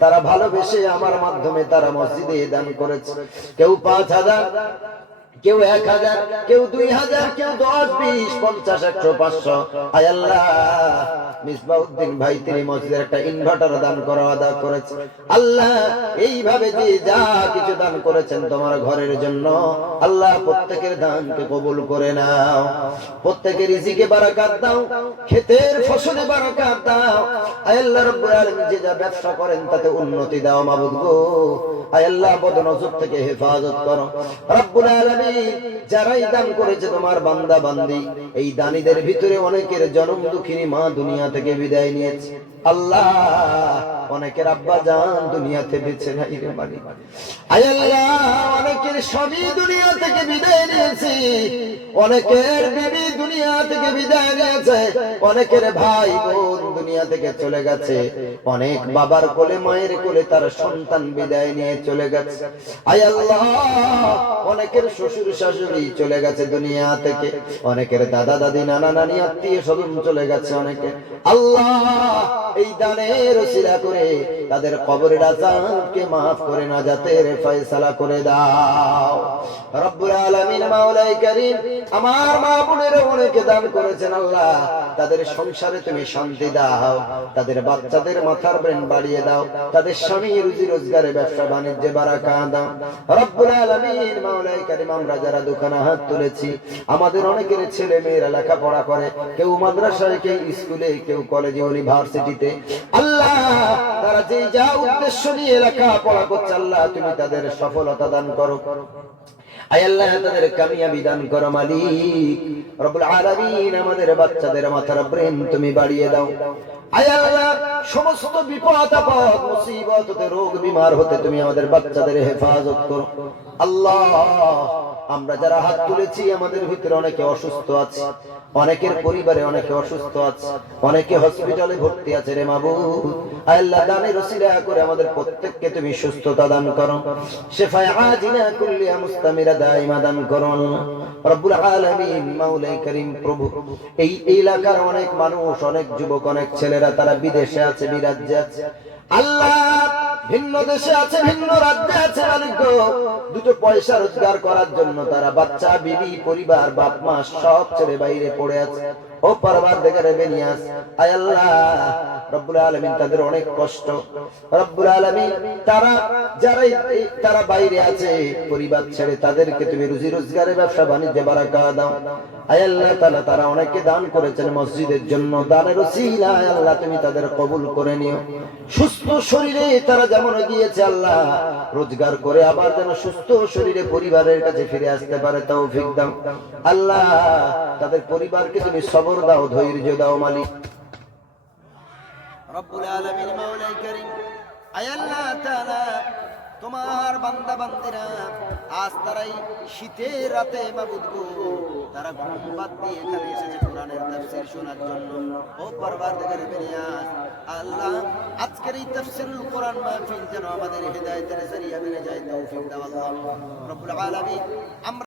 তারা ভালোবেসে আমার মাধ্যমে তারা মসজিদে দান করেছে। কেউ 5,000, কেউ 1,000, কেউ 2,000, কেউ 10, 20, 50, 100, 500। আয় আল্লাহ, মিসবাউদ্দিন ভাই তিনি মসজিদের একটা ইনভার্টার দান করা আদা করেছে। আল্লাহ, এইভাবে যে যা কিছু দান করেছেন তোমার ঘরের জন্য, আল্লাহ প্রত্যেকের দানকে কবুল করে নাও। প্রত্যেকের রিজিকে বারাকাত দাও, ক্ষেতের ফসলে বারাকাত দাও। আয় আল্লাহ রাব্বুল আলামিন যে যা ব্যবসা করেন তাতে উন্নতি দাও মাবুদ গো। আয় আল্লাহ বদনজর থেকে হেফাজত করো রব্বুল আলামিন। যারাই দান করেছে তোমার বান্দা বান্দি, এই দানীদের ভিতরে অনেকের জনম দুঃখিনী মা দুনিয়া থেকে বিদায় নিয়েছে। আল্লাহ, অনেকের আব্বা জান দুনিয়াতে বেঁচে নাই রে মালিক। আয় আল্লাহ, অনেকের স্বামী দুনিয়া থেকে বিদায় নিয়েছে, অনেকের বিবি দুনিয়া থেকে বিদায় নিয়েছে, অনেকের ভাই বোন দুনিয়া থেকে চলে গেছে, অনেক বাবার কোলে মায়ের কোলে তার সন্তান বিদায় নিয়ে চলে গেছে। আয় আল্লাহ, অনেকের শ্বশুর শাশুড়ি চলে গেছে দুনিয়া থেকে, অনেকের দাদা দাদি নানা নানি আত্মীয় স্বজন চলে গেছে অনেকে। আল্লাহ, এই দানের ওসিলা করে তাদের কবরের আযাবকে maaf করে নাজাতের ফয়সালা করে দাও রব্বুল আলামিন। মাওলাই কারীম, আমার মা বোনেরা অনেকে দান করেছেন আল্লাহ, তাদের সংসারে তুমি শান্তি দাও, তাদের বাচ্চাদের মাথার ব্রেন বাড়িয়ে দাও, তাদের স্বামী রুজি রোজগারে ব্যবসা বাণিজ্যে বারাকা দাও রব্বুল আলামিন। মাওলাই কারীম, আমরা যারা দোকানে হাত তুলেছি, আমাদের অনেকের ছেলে মেয়েরা লেখাপড়া করে, কেউ মাদ্রাসায়, কেউ স্কুলে, কেউ কলেজে, ইউনিভার্সিটিতে। আল্লাহ, তারা যে যা উদ্দেশ্য নিয়ে লেখাপড়া করছে, আল্লাহ তুমি তাদের সফলতা দান করো। আয় আল্লাহ, তাদের কামিয়াবি দান করো মালিক রব্বুল আলামিন। আমাদের বাচ্চাদের মাথার ব্রেন তুমি বাড়িয়ে দাও। আয় আল্লাহ, সমস্ত বিপদ আপদ মুসিবত হতে, রোগ বিমার হতে তুমি আমাদের বাচ্চাদের হেফাজত করো আল্লাহ। আমরা যারা হাত তুলেছি, আমাদের ভিতরে অনেকে অসুস্থ আছে, অনেকের পরিবারে অনেকে অসুস্থ আছে, অনেকে হসপিটালে ভর্তি আছে রে মাবুদ। আল্লাহ, দানের ওসিলা করে আমাদের প্রত্যেককে তুমি সুস্থতা দান করো, শিফায়ে আজিলা কুল্লিয়া মুস্তামিরা দাইমা দান করো রব্বুল আলামিন। মাওলাই কারীম, প্রভু এই এলাকার অনেক মানুষ, অনেক যুবক, অনেক ছেলেরা তারা বিদেশে আছে, বিরাজ্যে আছে আল্লাহ, ভিন্ন দেশে আছে, ভিন্ন রাজ্যে আছে মালিক, দুটো পয়সা রোজগার করার জন্য তারা বাচ্চা বিবি পরিবার বাপ মা সব ছেড়ে বাইরে পড়ে আছে। ও পরওয়ারদিগারে বেনিয়াস, আয় আল্লাহ রব্বুল আলামিন, তাদের অনেক কষ্ট রব্বুল আলামিন। তারা বাইরে আছে পরিবার ছেড়ে, তাদেরকে তুমি রুজি রোজগারে ব্যবসা বাণিজ্যে বারাকা দাও। আয় আল্লাহ তাআলা, তারা অনেকে দান করেছেন মসজিদের জন্য, দানের ওসিলা আয় আল্লাহ তুমি তাদের কবুল করে নিও। সুস্থ শরীরে তারা যেমন গিয়েছে আল্লাহ, রোজগার করে আবার যেন সুস্থ শরীরে পরিবারের কাছে ফিরে আসতে পারে তৌফিক দাও আল্লাহ। তাদের পরিবারকে তুমি সবর দাও, ধৈর্য দাও মালিক রব্বুল আলামিন। মাওলাই কারীম, আয় আল্লাহ তাআলা, তোমার বান্দা বান্দিরা আজ তারাই শীতের রাতে মাবুদ গো, তারা ঘুম বাদ দিয়ে এখানে এসেছে কোরআনের তাফসীর শোনার জন্য। ও পরওয়ারদিগারে বেনিয়াস, আল্লাহ আজকের এই তাফসীরুল কোরআন মাহফিল যেন আমাদের হিদায়াতের জরিয়া বনে যায়, তৌফিক দাও আল্লাহ রব্বুল আলামিন।